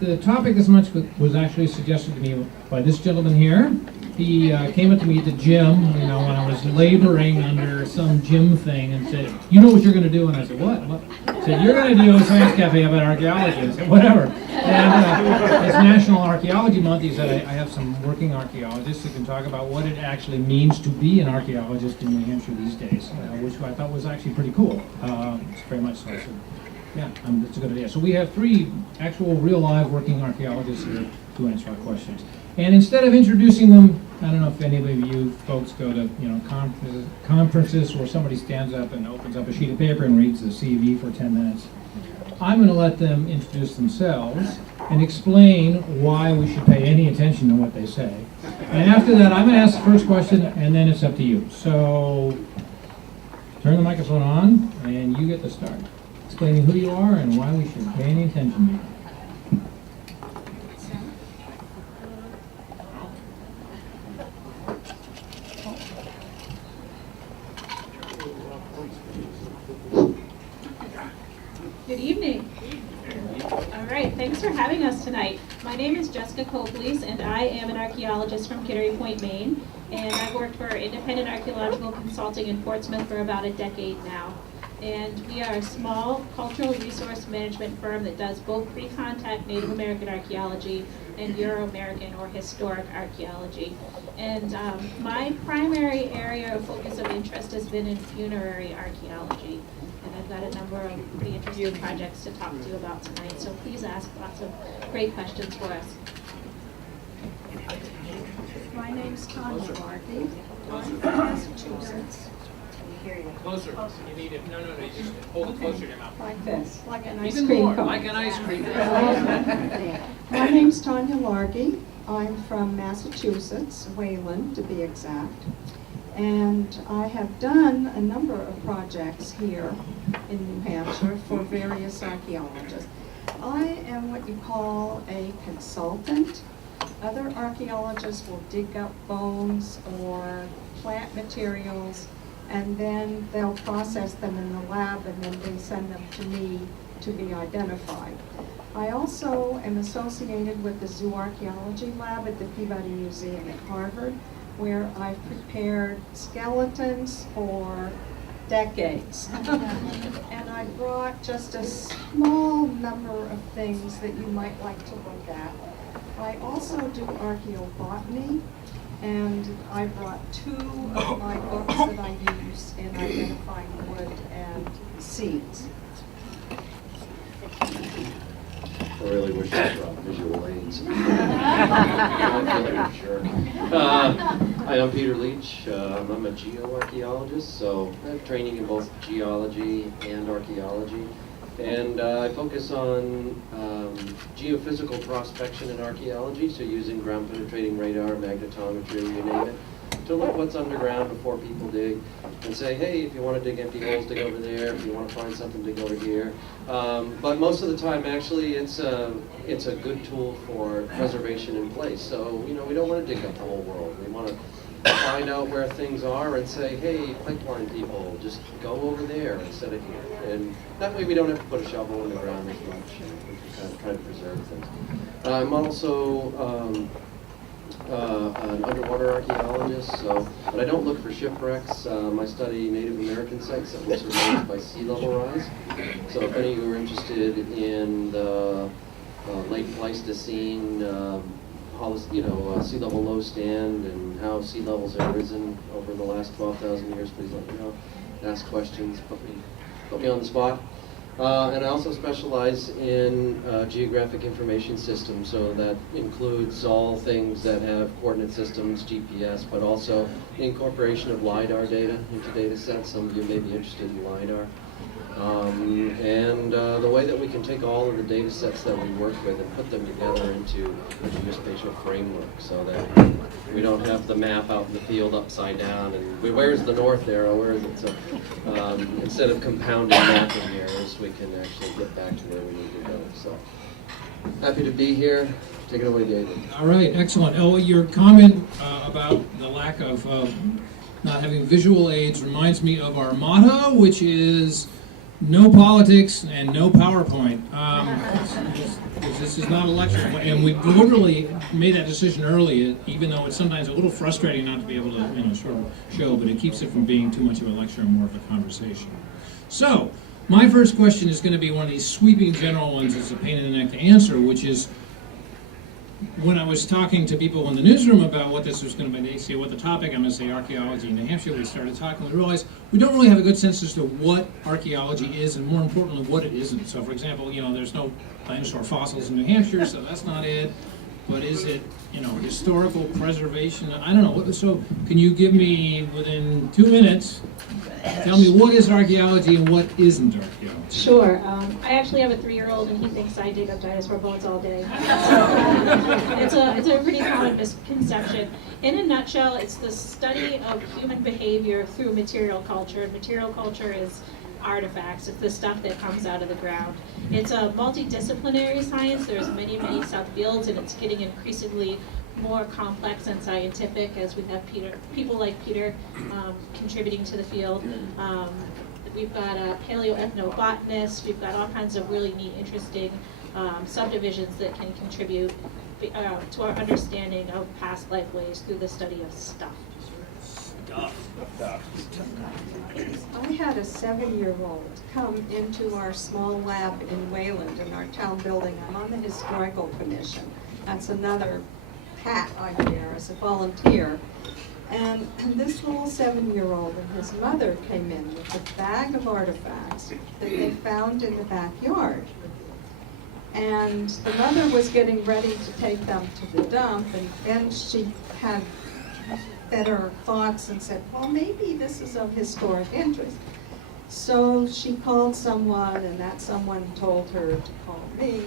The topic this month was actually suggested to me by this gentleman here. He came up to me at the gym, when I was laboring under some gym thing, and said, "You know what you're going to do?" And I said, "What?" He said, "You're going to do a science cafe about archaeology." I said, "Whatever." And it's National Archaeology Month. He said, I have some working archaeologists who can talk about what it actually means to be an archaeologist in New Hampshire these days, which I thought was actually pretty cool. It's very much so. Yeah, that's a good idea. So we have 3 actual, real, live working archaeologists here to answer our questions. And instead of introducing them, I don't know if any of you folks go to conferences where somebody stands up and opens up a sheet of paper and reads the CV for 10 minutes. I'm going to let them introduce themselves and explain why we should pay any attention to what they say. And after that, I'm going to ask the first question, and then it's up to you. So turn the microphone on, and you get to start explaining who you are and why we should pay any attention to you. Good evening. All right, thanks for having us tonight. My name is Jessica Copley's, and I am an archaeologist from Kittery Point, Maine. And I've worked for Independent Archaeological Consulting in Portsmouth for about a decade now. And we are a small cultural resource management firm that does both pre-contact Native American archaeology and Euro-American or historic archaeology. And my primary area of focus of interest has been in funerary archaeology. And I've got a number of pretty interesting projects to talk to you about tonight, so please ask lots of great questions for us. My name's Tonya Larkin. I'm from Massachusetts. Closer. You need it. No. You just hold it closer to your mouth. Like this, like an ice Even cream more, cone. like an ice cream cone. My name's Tonya Larkin. I'm from Massachusetts, Wayland to be exact. And I have done a number of projects here in New Hampshire for various archaeologists. I am what you call a consultant. Other archaeologists will dig up bones or plant materials, and then they'll process them in the lab, and then they send them to me to be identified. I also am associated with the Zoo Archaeology Lab at the Peabody Museum at Harvard, where I've prepared skeletons for decades. And I brought just a small number of things that you might like to look at. I also do archaeobotany, and I brought 2 of my books that I use in identifying wood and seeds. I really wish I brought visual aids. Sure. Hi, I'm Peter Leach. I'm a geoarchaeologist, so I have training in both geology and archaeology. And I focus on geophysical prospection in archaeology, so using ground-penetrating radar, magnetometry, you name it, to look what's underground before people dig, and say, hey, if you want to dig empty holes, dig over there. If you want to find something, dig over here. But most of the time, actually, it's a good tool for preservation in place. So, we don't want to dig up the whole world. We want to find out where things are and say, hey, pipeline people, just go over there instead of here. And that way we don't have to put a shovel in the ground as much, and we can kind of try to preserve things. I'm also an underwater archaeologist, but I don't look for shipwrecks. I study Native American sites that were surveyed by sea level rise. So if any of you are interested in the late Pleistocene, sea level low stand and how sea levels have risen over the last 12,000 years, please let me know. Ask questions, put me on the spot. And I also specialize in geographic information systems, so that includes all things that have coordinate systems, GPS, but also the incorporation of LiDAR data into data sets. Some of you may be interested in LiDAR. And the way that we can take all of the data sets that we work with and put them together into a geospatial framework, so that we don't have the map out in the field upside down and where's the north arrow, where is it? So instead of compounding mapping errors, we can actually get back to where we need to go. So Happy to be here. Take it away, David. All right, excellent. Oh, your comment about the lack of not having visual aids reminds me of our motto, which is no politics and no PowerPoint. This is not a lecture, and we deliberately made that decision early, even though it's sometimes a little frustrating not to be able to, sort of show, but it keeps it from being too much of a lecture and more of a conversation. So, my first question is going to be one of these sweeping general ones. It's a pain in the neck to answer, which is, when I was talking to people in the newsroom about what this was going to be, they say what the topic, I'm going to say archaeology in New Hampshire. We started talking, we realized we don't really have a good sense as to what archaeology is, and more importantly, what it isn't. So, for example, there's no dinosaur fossils in New Hampshire, so that's not it. But is it, historical preservation? I don't know. So, can you give me, within 2 minutes, tell me what is archaeology and what isn't archaeology? Sure. I actually have a 3-year-old, and he thinks I dig up dinosaur bones all day. So it's a pretty common misconception. In a nutshell, it's the study of human behavior through material culture. Material culture is artifacts. It's the stuff that comes out of the ground. It's a multidisciplinary science. There's many, many subfields, and it's getting increasingly more complex and scientific as we have people like Peter contributing to the field. We've got a paleoethnobotanist. We've got all kinds of really neat, interesting subdivisions that can contribute to our understanding of past life ways through the study of stuff. I had a 7-year-old come into our small lab in Wayland in our town building. I'm on the historical commission. That's another hat I wear as a volunteer. And this little 7-year-old and his mother came in with a bag of artifacts that they found in the backyard. And the mother was getting ready to take them to the dump, and then she had better thoughts and said, well, maybe this is of historic interest. So she called someone, and that someone told her to call me.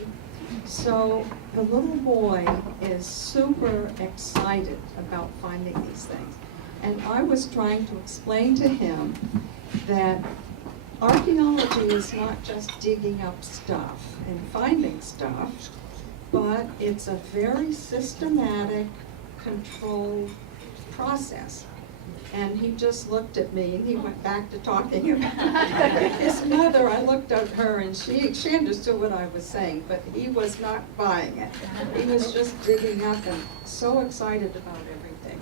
So the little boy is super excited about finding these things. And I was trying to explain to him that archaeology is not just digging up stuff and finding stuff, but it's a very systematic, controlled process. And he just looked at me, and he went back to talking about his mother. I looked at her, and she understood what I was saying, but he was not buying it. He was just digging up and so excited about everything.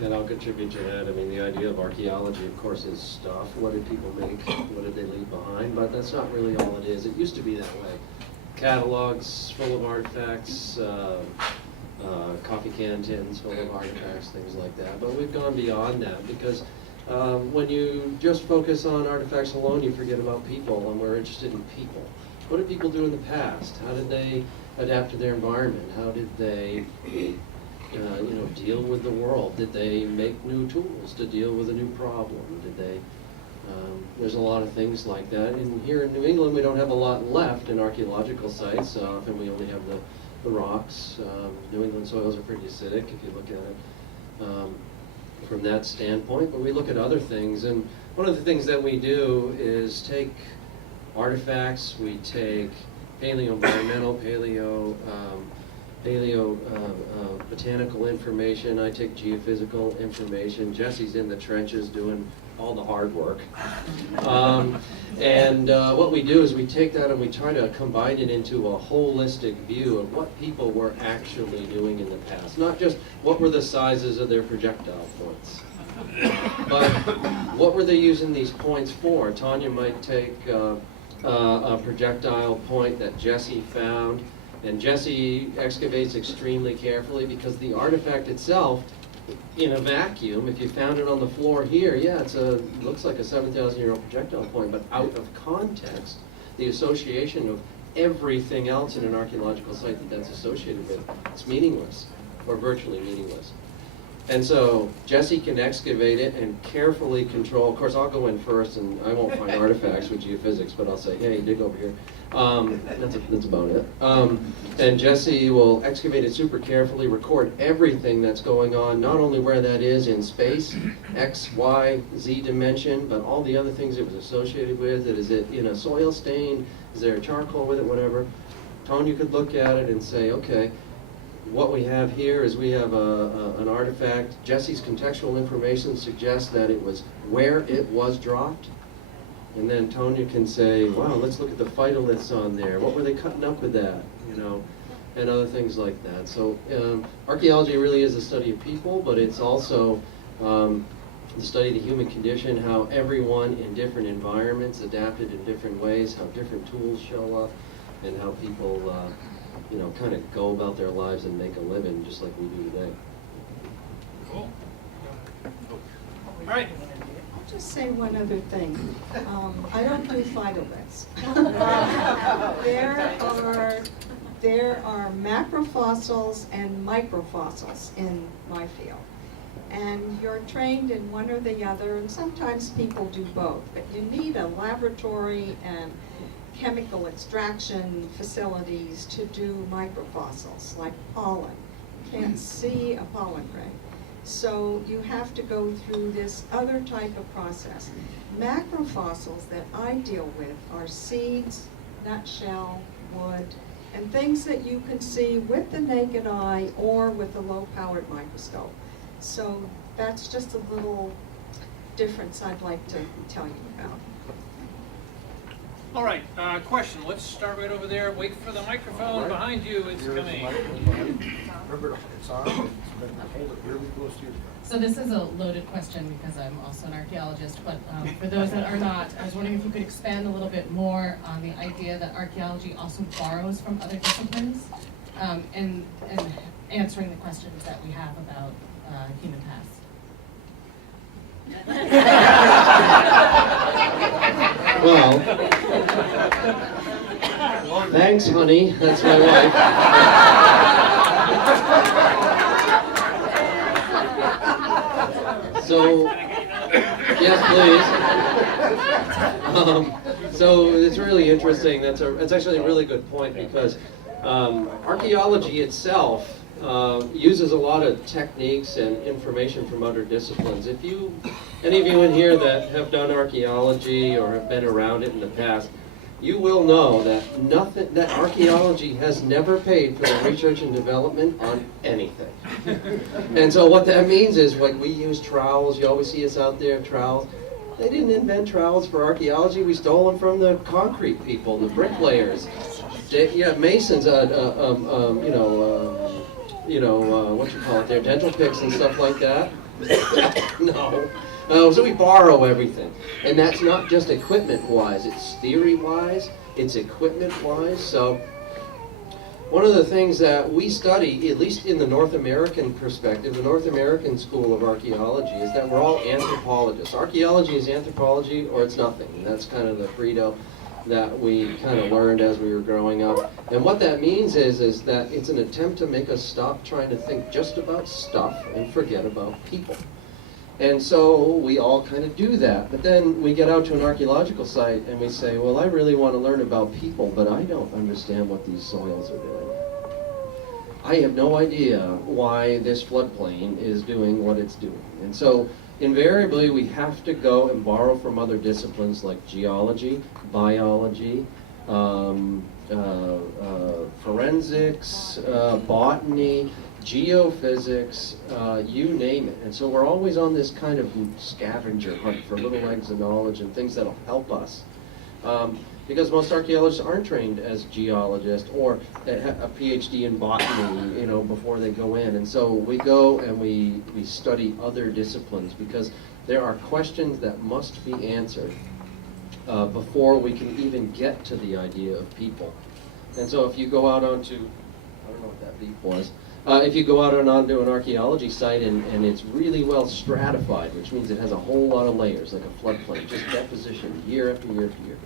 And I'll contribute to that. I mean, the idea of archaeology, of course, is stuff. What did people make? What did they leave behind? But that's not really all it is. It used to be that way. Catalogs full of artifacts, coffee can tins full of artifacts, things like that. But we've gone beyond that because when you just focus on artifacts alone, you forget about people, and we're interested in people. What did people do in the past? How did they adapt to their environment? How did they deal with the world? Did they make new tools to deal with a new problem? Did they? There's a lot of things like that. And here in New England, we don't have a lot left in archaeological sites. Often we only have the rocks. New England soils are pretty acidic if you look at it from that standpoint. But we look at other things, and one of the things that we do is take artifacts. We take paleo-environmental, botanical information. I take geophysical information. Jesse's in the trenches doing all the hard work. What we do is we take that and we try to combine it into a holistic view of what people were actually doing in the past. Not just what were the sizes of their projectile points, but what were they using these points for. Tonya might take a projectile point that Jesse found, and Jesse excavates extremely carefully because the artifact itself, in a vacuum, if you found it on the floor here, yeah, it looks like a 7,000-year-old projectile point, but out of context, the association of everything else in an archaeological site that's associated with, it's meaningless, or virtually meaningless. And so Jesse can excavate it and carefully control. Of course, I'll go in first, and I won't find artifacts with geophysics, but I'll say, hey, dig over here. That's about it. And Jesse will excavate it super carefully, record everything that's going on, not only where that is in space, X, Y, Z dimension, but all the other things it was associated with. Is it in a soil stain? Is there a charcoal with it? Whatever. Tonya could look at it and say, okay, what we have here is we have an artifact. Jesse's contextual information suggests that it was where it was dropped. And then Tonya can say, wow, let's look at the phytoliths on there. What were they cutting up with that? You know, and other things like that. So archaeology really is a study of people, but it's also the study of the human condition, how everyone in different environments adapted in different ways, how different tools show up, and how people you know, kind of go about their lives and make a living just like we do today. Cool. All right. I'll just say one other thing. I don't do phytoliths. There are macrofossils and microfossils in my field. And you're trained in one or the other, and sometimes people do both. But you need a laboratory and chemical extraction facilities to do microfossils, like pollen. You can't see a pollen grain. So you have to go through this other type of process. Macrofossils that I deal with are seeds, nutshell, wood, and things that you can see with the naked eye or with a low-powered microscope. So that's just a little difference I'd like to tell you about. All right, question. Let's start right over there. Wait for the microphone behind you. It's coming. Remember, it's on. Hold it really close to you. So this is a loaded question because I'm also an archaeologist, but for those that are not, I was wondering if you could expand a little bit more on the idea that archaeology also borrows from other disciplines and answering the questions that we have about human past. Well, thanks, honey. That's my wife. So, yes, please. So it's really interesting. That's actually a really good point because archaeology itself uses a lot of techniques and information from other disciplines. If any of you in here that have done archaeology or have been around it in the past, you will know that archaeology has never paid for the research and development on anything. And so what that means is, like, we use trowels. You always see us out there, trowels. They didn't invent trowels for archaeology. We stole them from the concrete people, the bricklayers. Yeah, masons, what you call it there, dental picks and stuff like that. No. So we borrow everything. And that's not just equipment-wise, it's theory-wise, it's equipment-wise. So one of the things that we study, at least in the North American perspective, the North American school of archaeology, is that we're all anthropologists. Archaeology is anthropology or it's nothing. And that's kind of the credo that we kind of learned as we were growing up. And what that means is that it's an attempt to make us stop trying to think just about stuff and forget about people. And so we all kind of do that. But then we get out to an archaeological site and we say, well, I really want to learn about people, but I don't understand what these soils are doing. I have no idea why this floodplain is doing what it's doing. And so invariably we have to go and borrow from other disciplines like geology, biology, forensics, botany, geophysics, you name it. And so we're always on this kind of scavenger hunt for little eggs of knowledge and things that'll help us. Because most archaeologists aren't trained as geologists or a PhD in botany, before they go in. And so we go and we study other disciplines because there are questions that must be answered before we can even get to the idea of people. And so if you go out onto, I don't know what that beep was, if you go out onto an archaeology site and it's really well stratified, which means it has a whole lot of layers, like a floodplain, just deposition year after year after year.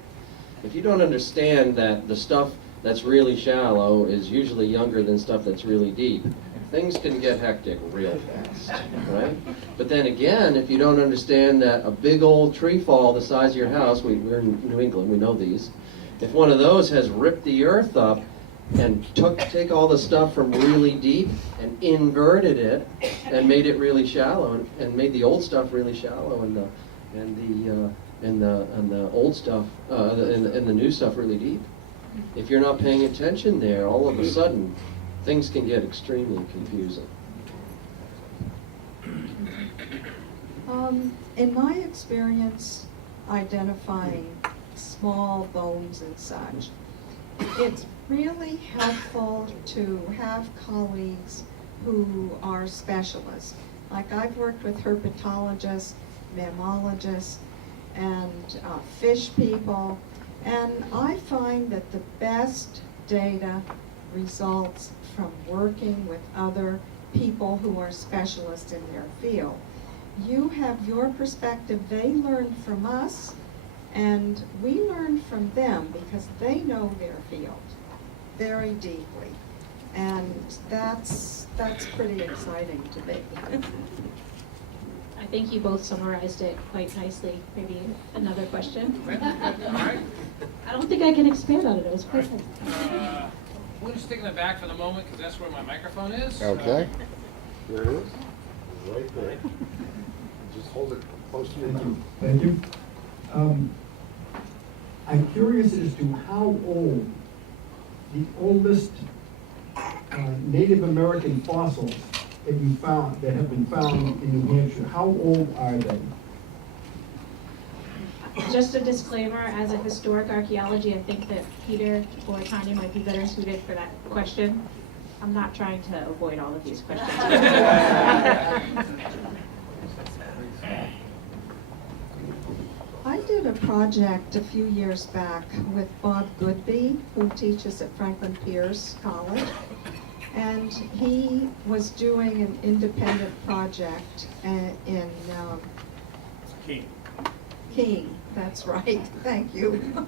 If you don't understand that the stuff that's really shallow is usually younger than stuff that's really deep, things can get hectic real fast, right? But then again, if you don't understand that a big old tree fall the size of your house, we're in New England, we know these, if one of those has ripped the earth up and take all the stuff from really deep and inverted it and made it really shallow and made the old stuff really shallow and the old stuff and the new stuff really deep. If you're not paying attention there, all of a sudden things can get extremely confusing. In my experience identifying small bones and such, it's really helpful to have colleagues who are specialists. Like I've worked with herpetologists, mammalogists, and fish people, and I find that the best data results from working with other people who are specialists in their field. You have your perspective, they learn from us, and we learn from them because they know their field very deeply. And that's pretty exciting to me. I think you both summarized it quite nicely. Maybe another question? All right. I don't think I can expand on it. It was perfect. We'll just take it back for the moment because that's where my microphone is. Okay. There it is. Right there. Just hold it close to your mouth. Thank you. I'm curious as to how old the oldest Native American fossils that have been found in New Hampshire. How old are they? Just a disclaimer, as a historic archaeology, I think that Peter or Tonya might be better suited for that question. I'm not trying to avoid all of these questions. I did a project a few years back with Bob Goodby, who teaches at Franklin Pierce College. And he was doing an independent project in Keene, that's right, thank you.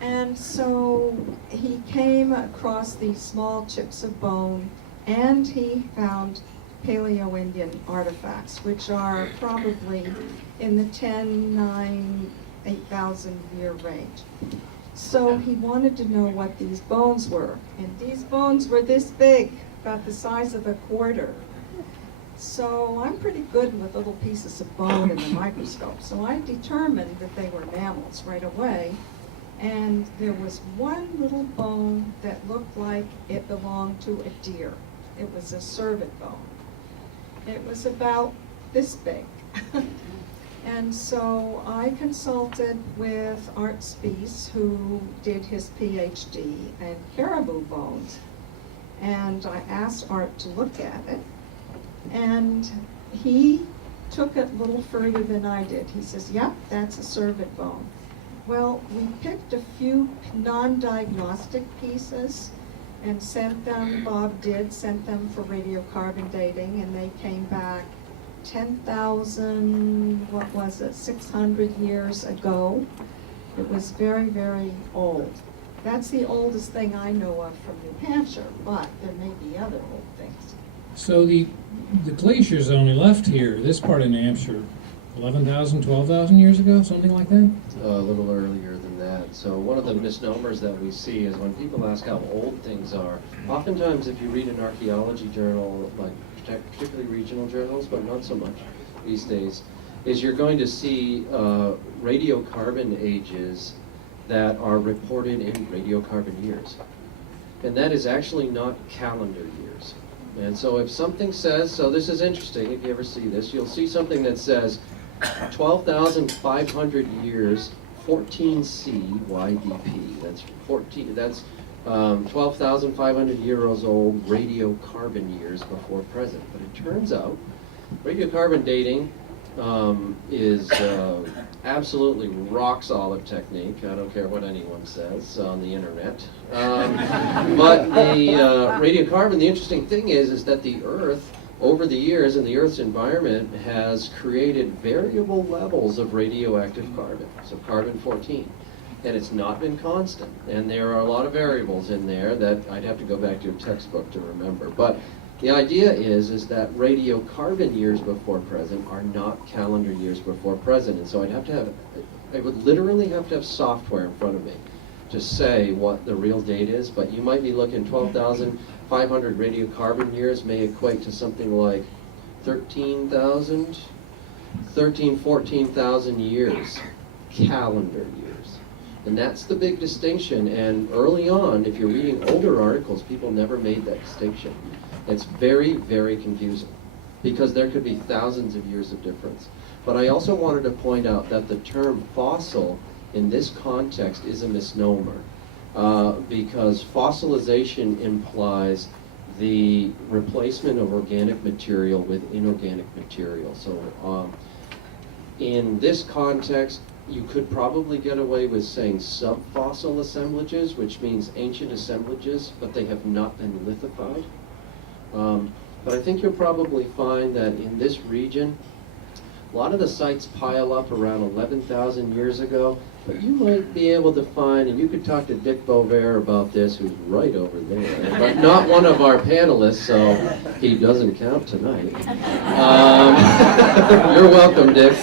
And so he came across these small chips of bone, and he found Paleo-Indian artifacts, which are probably in the 8,000 year range. So he wanted to know what these bones were, and these bones were this big, about the size of a quarter. So I'm pretty good with little pieces of bone in the microscope, so I determined that they were mammals right away. And there was one little bone that looked like it belonged to a deer. It was a cervid bone. It was about this big. And so I consulted with Art Spies, who did his PhD in caribou bones. And I asked Art to look at it. And he took it a little further than I did. He says, yep, that's a cervid bone. Well, we picked a few non-diagnostic pieces and sent them, sent them for radiocarbon dating, and they came back 10,000, 600 years ago. It was very, very old. That's the oldest thing I know of from New Hampshire, but there may be other old things. So the glaciers only left here, this part of New Hampshire, 11,000, 12,000 years ago, something like that? A little earlier than that. So one of the misnomers that we see is when people ask how old things are, oftentimes if you read an archaeology journal, like particularly regional journals, but not so much these days, is you're going to see radiocarbon ages that are reported in radiocarbon years. And that is actually not calendar years. And so if something says, so this is interesting, if you ever see this, you'll see something that says 12,500 years, 14C YDP. That's 12,500 years old radiocarbon years before present. But it turns out radiocarbon dating is absolutely rock solid technique. I don't care what anyone says on the internet. But the radiocarbon, the interesting thing is that the Earth, over the years, in the Earth's environment, has created variable levels of radioactive carbon, so carbon-14. And it's not been constant. And there are a lot of variables in there that I'd have to go back to your textbook to remember. But The idea is that radiocarbon years before present are not calendar years before present, and so I would literally have to have software in front of me to say what the real date is, but you might be looking 12,500 radiocarbon years may equate to something like 14,000 years, calendar years. And that's the big distinction, and early on, if you're reading older articles, people never made that distinction. It's very, very confusing, because there could be thousands of years of difference. But I also wanted to point out that the term fossil in this context is a misnomer, because fossilization implies the replacement of organic material with inorganic material. So in this context, you could probably get away with saying subfossil assemblages, which means ancient assemblages, but they have not been lithified. But I think you'll probably find that in this region, a lot of the sites pile up around 11,000 years ago, but you might be able to find, and you could talk to Dick Bovair about this, who's right over there, but not one of our panelists, so he doesn't count tonight. You're welcome, Dick.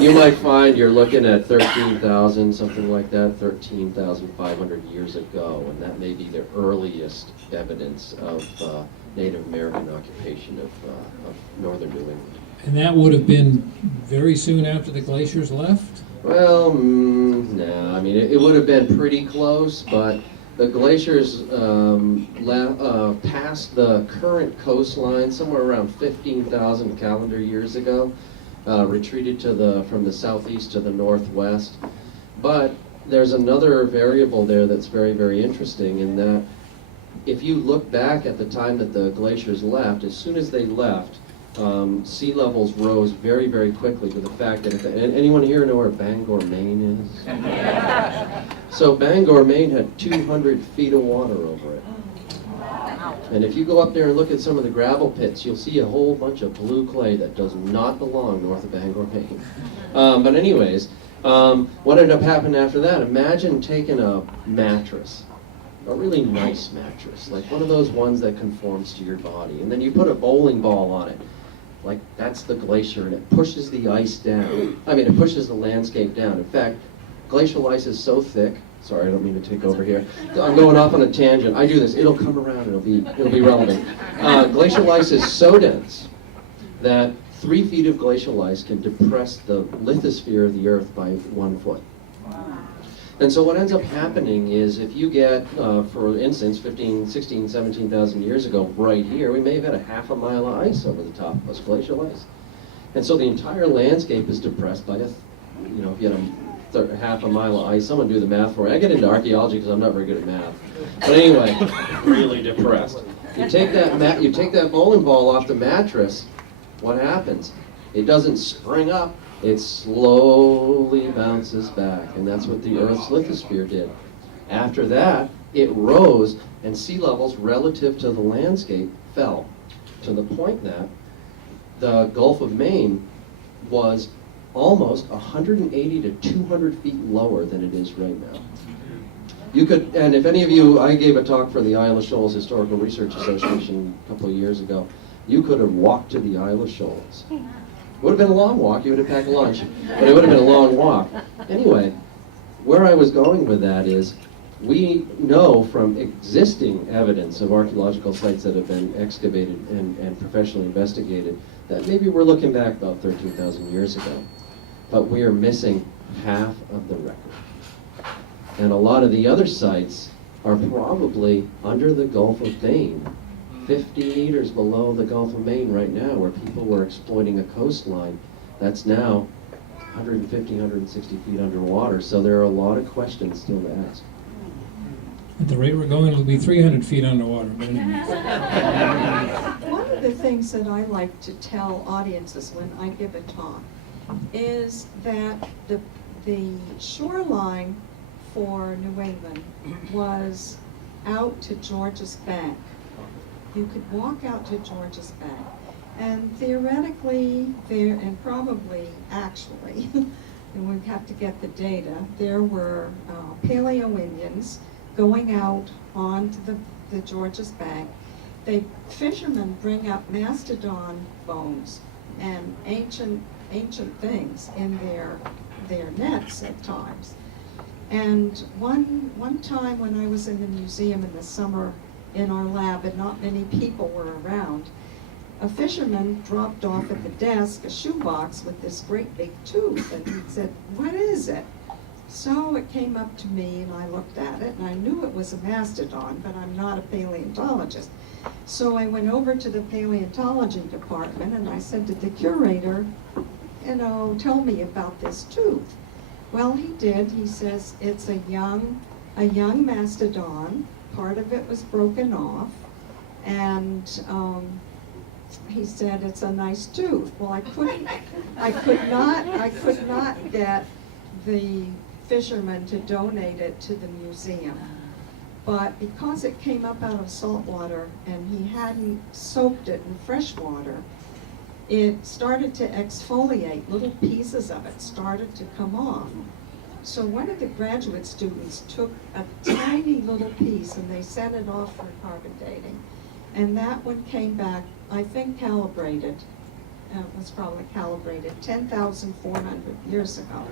You might find you're looking at 13,000, something like that, 13,500 years ago, and that may be the earliest evidence of Native American occupation of northern New England. And that would have been very soon after the glaciers left? Well, no, I mean, it would have been pretty close, but the glaciers passed the current coastline somewhere around 15,000 calendar years ago, retreated from the southeast to the northwest. But there's another variable there that's very, very interesting, in that if you look back at the time that the glaciers left, as soon as they left, sea levels rose very, very quickly, to the fact that anyone here know where Bangor, Maine is? So Bangor, Maine had 200 feet of water over it. And if you go up there and look at some of the gravel pits, you'll see a whole bunch of blue clay that does not belong north of Bangor, Maine. But anyways, what ended up happening after that? Imagine taking a mattress, a really nice mattress, like one of those ones that conforms to your body, and then you put a bowling ball on it. Like, that's the glacier, and it pushes the ice down. I mean, it pushes the landscape down. In fact, glacial ice is so thick. Sorry, I don't mean to take over here. I'm going off on a tangent. I do this. It'll come around. It'll be relevant. Glacial ice is so dense that 3 feet of glacial ice can depress the lithosphere of the Earth by 1 foot. And so what ends up happening is, if you get, for instance, 15, 16, 17,000 years ago, right here, we may have had a half a mile of ice over the top of us, glacial ice. And so the entire landscape is depressed by if you had a half a mile of ice. Someone do the math for me. I get into archaeology because I'm not very good at math. But anyway, really depressed. You take that bowling ball off the mattress, what happens? It doesn't spring up. It slowly bounces back, and that's what the Earth's lithosphere did. After that, it rose, and sea levels relative to the landscape fell, to the point that the Gulf of Maine was almost 180 to 200 feet lower than it is right now. You could, and if any of you, I gave a talk for the Isle of Shoals Historical Research Association a couple of years ago. You could have walked to the Isle of Shoals. Would have been a long walk. You would have packed lunch, but it would have been a long walk. Anyway, where I was going with that is, we know from existing evidence of archaeological sites that have been excavated and professionally investigated that maybe we're looking back about 13,000 years ago, but we are missing half of the record. And a lot of the other sites are probably under the Gulf of Maine, 50 meters below the Gulf of Maine right now, where people were exploiting a coastline that's now 150, 160 feet underwater. So there are a lot of questions still to ask. At the rate we're going, it'll be 300 feet underwater. But One of the things that I like to tell audiences when I give a talk is that the shoreline for New England was out to George's Bank. You could walk out to George's Bank, and theoretically, and probably actually, and we'd have to get the data, there were Paleo-Indians going out onto the George's Bank. fishermen bring up mastodon bones and ancient things in their nets at times. And one time when I was in the museum in the summer in our lab and not many people were around, a fisherman dropped off at the desk a shoebox with this great big tooth, and he said, "What is it?" So it came up to me and I looked at it and I knew it was a mastodon, but I'm not a paleontologist. So I went over to the paleontology department and I said to the curator, tell me about this tooth. Well, he did. He says it's a young mastodon. Part of it was broken off, and he said it's a nice tooth. Well, I could not get the fisherman to donate it to the museum. But because it came up out of salt water and he hadn't soaked it in fresh water, it started to exfoliate. Little pieces of it started to come off. So one of the graduate students took a tiny little piece and they sent it off for carbon dating. And that one came back, I think calibrated. It was probably calibrated 10,400 years ago.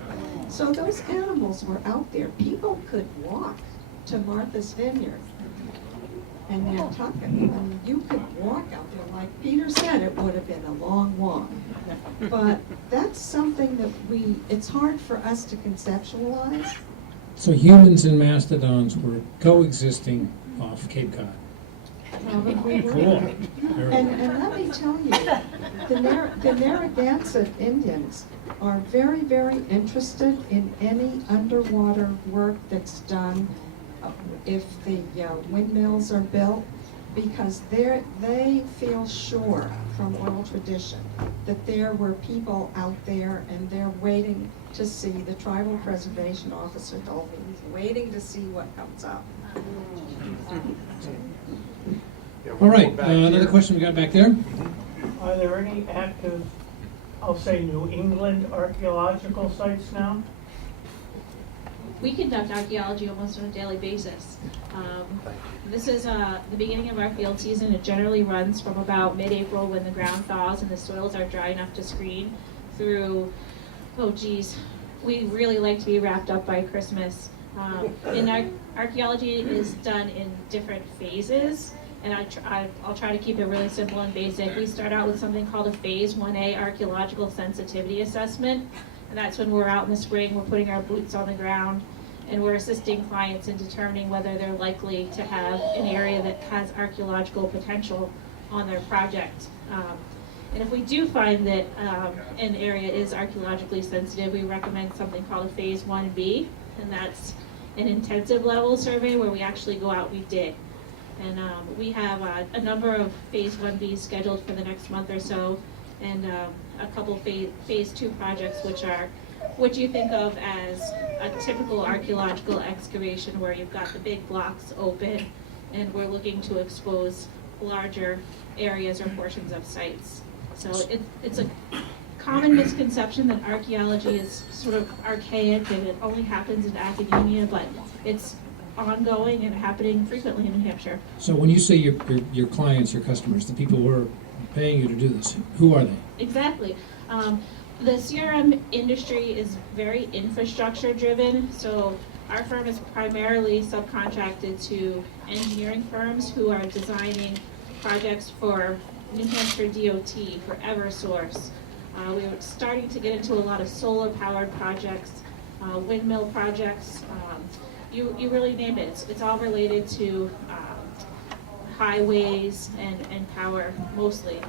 So those animals were out there. People could walk to Martha's Vineyard and Nantucket. I mean, you could walk out there. Like Peter said, it would have been a long walk. But that's something that it's hard for us to conceptualize. So humans and mastodons were coexisting off Cape Cod. Probably were. Cool. Very And let me tell you, the Narragansett Indians are very, very interested in any underwater work that's done if the windmills are built, because they feel sure from oral tradition that there were people out there and they're waiting to see. The tribal preservation officer told me he's waiting to see what comes up. Yeah, All we'll right, go back another here. question we got back there. Are there any active, I'll say, New England archaeological sites now? We conduct archaeology almost on a daily basis. This is the beginning of our field season. It generally runs from about mid-April when the ground thaws and the soils are dry enough to screen through, we really like to be wrapped up by Christmas. Archaeology is done in different phases, and I'll try to keep it really simple and basic. We start out with something called a Phase 1A archaeological sensitivity assessment. And that's when we're out in the spring, we're putting our boots on the ground, and we're assisting clients in determining whether they're likely to have an area that has archaeological potential on their project. And if we do find that an area is archaeologically sensitive, we recommend something called a Phase 1B, and that's an intensive level survey where we actually go out, we dig. And we have a number of Phase 1Bs scheduled for the next month or so, and a couple phase 2 projects, which are what you think of as a typical archaeological excavation, where you've got the big blocks open and we're looking to expose larger areas or portions of sites. So it's a common misconception that archaeology is sort of archaic and it only happens in academia, but it's ongoing and happening frequently in New Hampshire. So when you say your clients, your customers, the people who are paying you to do this, who are they? Exactly. The CRM industry is very infrastructure driven, so our firm is primarily subcontracted to engineering firms who are designing projects for New Hampshire DOT, for Eversource. We're starting to get into a lot of solar powered projects, windmill projects. You really name it. It's all related to highways and power mostly.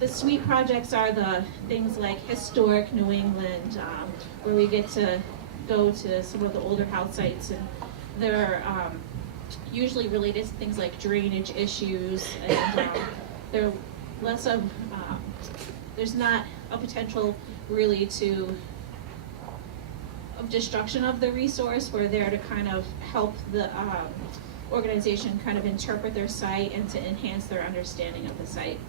The sweet projects are the things like historic New England, where we get to go to some of the older house sites, and they're usually related to things like drainage issues, and they're less of, there's not a potential really of destruction of the resource. We're there to kind of help the organization kind of interpret their site and to enhance their understanding of the site.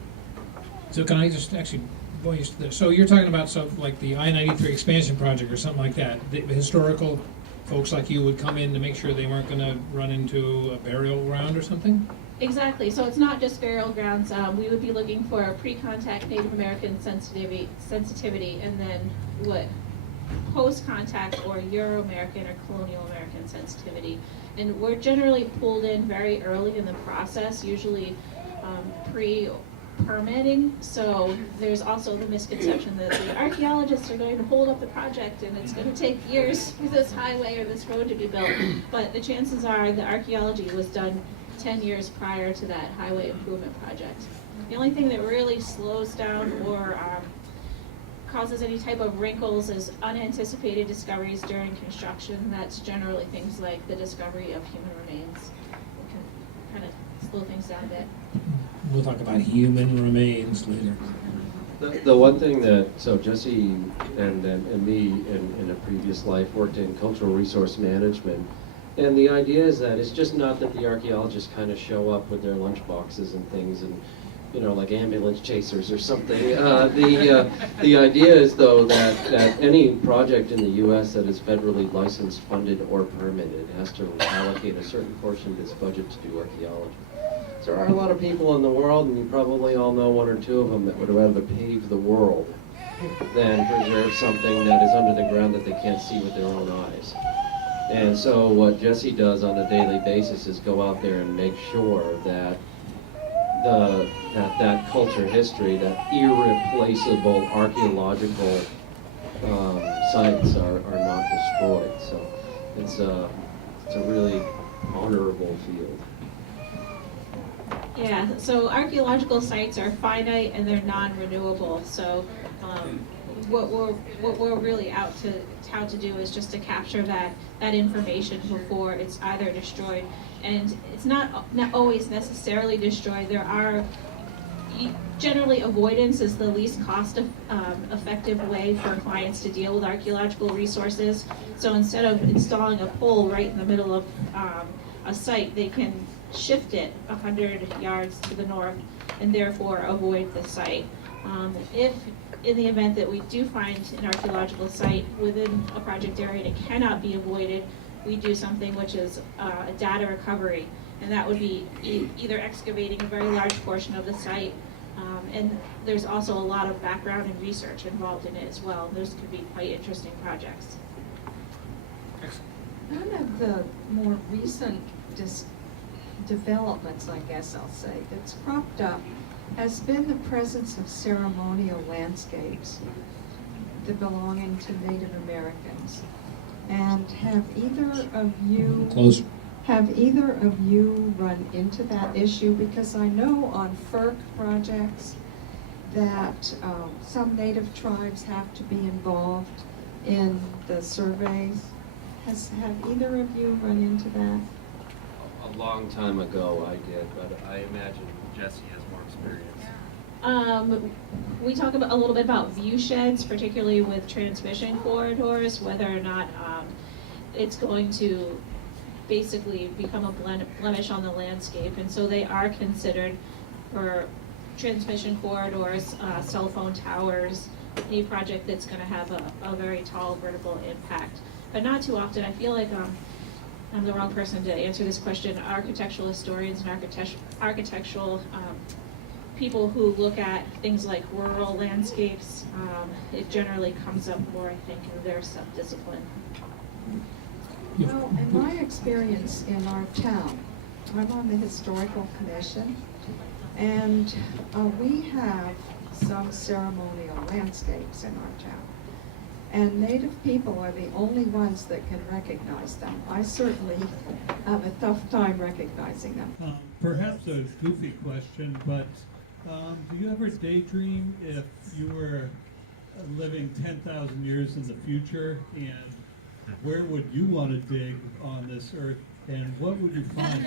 So can I just actually point you to this? So you're talking about like the I-93 expansion project or something like that, the historical folks like you would come in to make sure they weren't gonna run into a burial ground or something? Exactly. So it's not just burial grounds. We would be looking for pre-contact Native American sensitivity, and then what post-contact or Euro-American or colonial American sensitivity. And we're generally pulled in very early in the process, usually pre-permitting. So there's also the misconception that the archaeologists are going to hold up the project and it's going to take years for this highway or this road to be built. But the chances are the archaeology was done 10 years prior to that highway improvement project. The only thing that really slows down or causes any type of wrinkles is unanticipated discoveries during construction. That's generally things like the discovery of human remains. It can kind of slow things down a bit. We'll talk about human remains later. The one thing that, so Jesse and me in a previous life worked in cultural resource management. And the idea is that it's just not that the archaeologists kind of show up with their lunch boxes and things and, you know, like ambulance chasers or something. The idea is, though, that any project in the U.S. that is federally licensed, funded, or permitted has to allocate a certain portion of its budget to do archaeology. So there are a lot of people in the world, and you probably all know one or two of them, that would rather pave the world than preserve something that is under the ground that they can't see with their own eyes. And so what Jesse does on a daily basis is go out there and make sure that that culture history, that irreplaceable archaeological sites are not destroyed. So it's a really honorable field. Yeah, so archaeological sites are finite and they're non-renewable. So what we're really out to how to do is just to capture that information before it's either destroyed. And it's not always necessarily destroyed. There are generally avoidance is the least cost effective way for clients to deal with archaeological resources. So instead of installing a pole right in the middle of a site, they can shift it 100 yards to the north and therefore avoid the site. If in the event that we do find an archaeological site within a project area and it cannot be avoided, we do something which is a data recovery, and that would be either excavating a very large portion of the site, and there's also a lot of background and research involved in it as well. Those could be quite interesting projects. One of the more recent developments, I guess I'll say, that's cropped up has been the presence of ceremonial landscapes that belonging to Native Americans. And have either of you run into that issue? Because I know on FERC projects that some Native tribes have to be involved in the surveys. Have either of you run into that? A long time ago I did, but I imagine Jesse has more experience. We talk a little bit about view sheds, particularly with transmission corridors, whether or not it's going to basically become a blemish on the landscape. And so they are considered for transmission corridors, cell phone towers, any project that's going to have a very tall vertical impact. But not too often. I feel like I'm the wrong person to answer this question. Architectural historians and architectural people who look at things like rural landscapes, it generally comes up more, I think, in their subdiscipline. Well, in my experience in our town, I'm on the historical commission, and we have some ceremonial landscapes in our town. And Native people are the only ones that can recognize them. I certainly have a tough time recognizing them. Perhaps a goofy question, but do you ever daydream if you were living 10,000 years in the future, and where would you want to dig on this earth, and what would you find?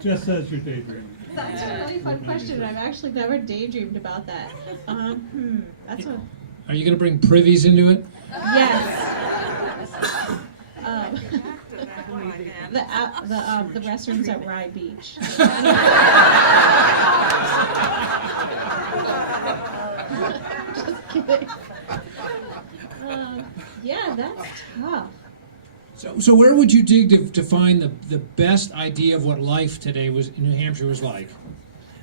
Just as you're daydreaming. That's a really fun question, and I've actually never daydreamed about that. That's a... Are you going to bring privies into it? Yes. The restrooms at Rye Beach. Just kidding. Yeah, that's tough. So where would you dig to find the best idea of what life today was in New Hampshire was like?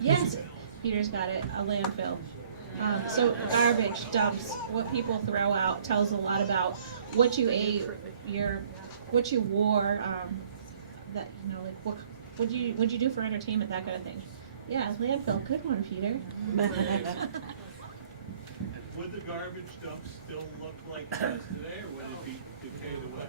Yes, Peter's got it, a landfill. So garbage dumps, what people throw out tells a lot about what you ate, what you wore, that, you know, like what'd you do for entertainment, that kind of thing. Yeah, landfill, good one, Peter. Would the garbage dump still look like it does today, or would it be decayed away?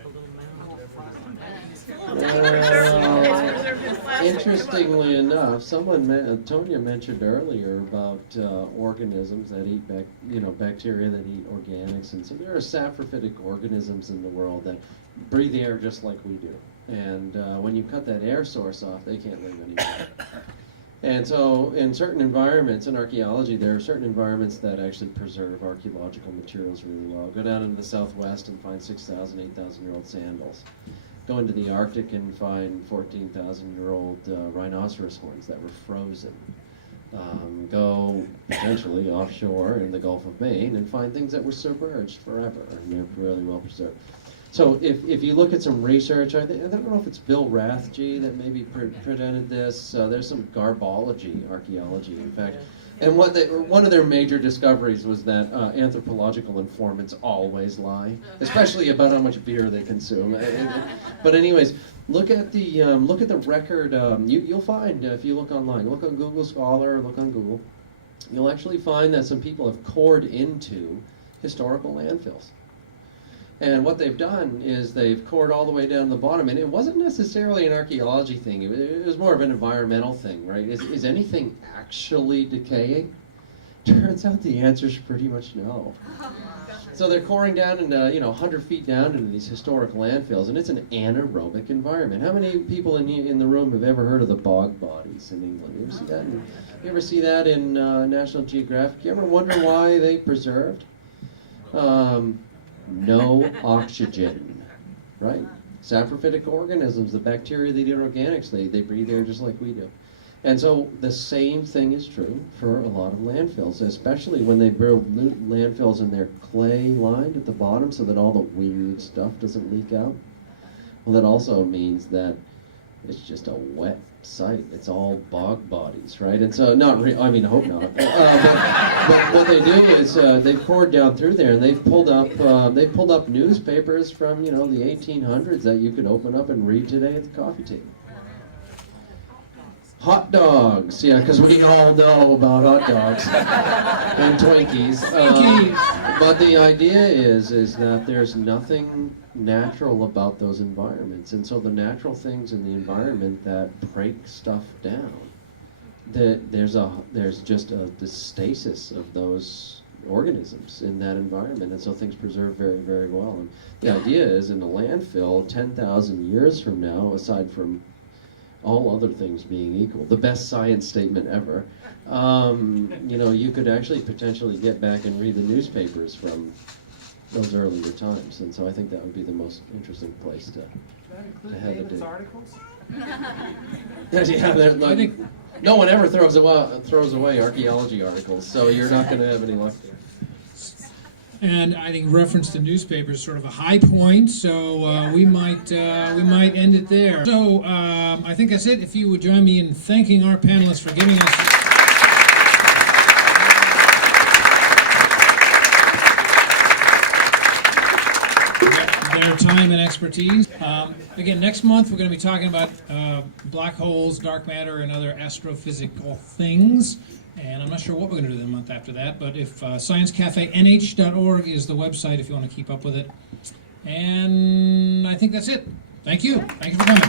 Interestingly enough, Tonya mentioned earlier about organisms that eat bacteria that eat organics, and so there are saprophytic organisms in the world that breathe air just like we do. And when you cut that air source off, they can't live anymore. And so in certain environments, in archaeology, there are certain environments that actually preserve archaeological materials really well. Go down into the southwest and find 6,000, 8,000-year-old sandals. Go into the Arctic and find 14,000-year-old rhinoceros horns that were frozen. Go potentially offshore in the Gulf of Maine and find things that were submerged forever, and they're really well preserved. So if you look at some research, I don't know if it's Bill Rathje that maybe presented this. There's some garbology archaeology, in fact. And one of their major discoveries was that anthropological informants always lie, especially about how much beer they consume. But anyways, look at the record. You'll find, if you look online, look on Google Scholar, look on Google, you'll actually find that some people have cored into historical landfills. And what they've done is they've cored all the way down the bottom, and it wasn't necessarily an archaeology thing. It was more of an environmental thing, right? Is anything actually decaying? Turns out the answer is pretty much no. So they're coring down into 100 feet down into these historic landfills, and it's an anaerobic environment. How many people in the room have ever heard of the bog bodies in England? You ever see that in National Geographic? You ever wonder why they preserved? No oxygen, right? Saprophytic organisms, the bacteria that eat organics, they breathe air just like we do. And so the same thing is true for a lot of landfills, especially when they build landfills and they're clay lined at the bottom so that all the weird stuff doesn't leak out. Well, that also means that it's just a wet site. It's all bog bodies, right? And so, I hope not. But what they do is they've poured down through there, and they've pulled up newspapers from the 1800s that you could open up and read today at the coffee table. Hot dogs, yeah, because we all know about hot dogs and Twinkies. But the idea is that there's nothing natural about those environments, and so the natural things in the environment that break stuff down, there's just the stasis of those organisms in that environment, and so things preserve very, very well. And the idea is in a landfill 10,000 years from now, aside from all other things being equal, the best science statement ever, you could actually potentially get back and read the newspapers from those earlier times, and so I think that would be the most interesting place to have it. Articles? Yeah, I think no one ever throws away archaeology articles, so you're not going to have any luck there. And I think reference to newspapers is sort of a high point, so we might end it there. So I think that's it. If you would join me in thanking our panelists for giving us their time and expertise. Again, next month we're going to be talking about black holes, dark matter, and other astrophysical things. And I'm not sure what we're going to do the month after that, but if sciencecafenh.org is the website if you want to keep up with it. And I think that's it. Thank you. Thank you for coming.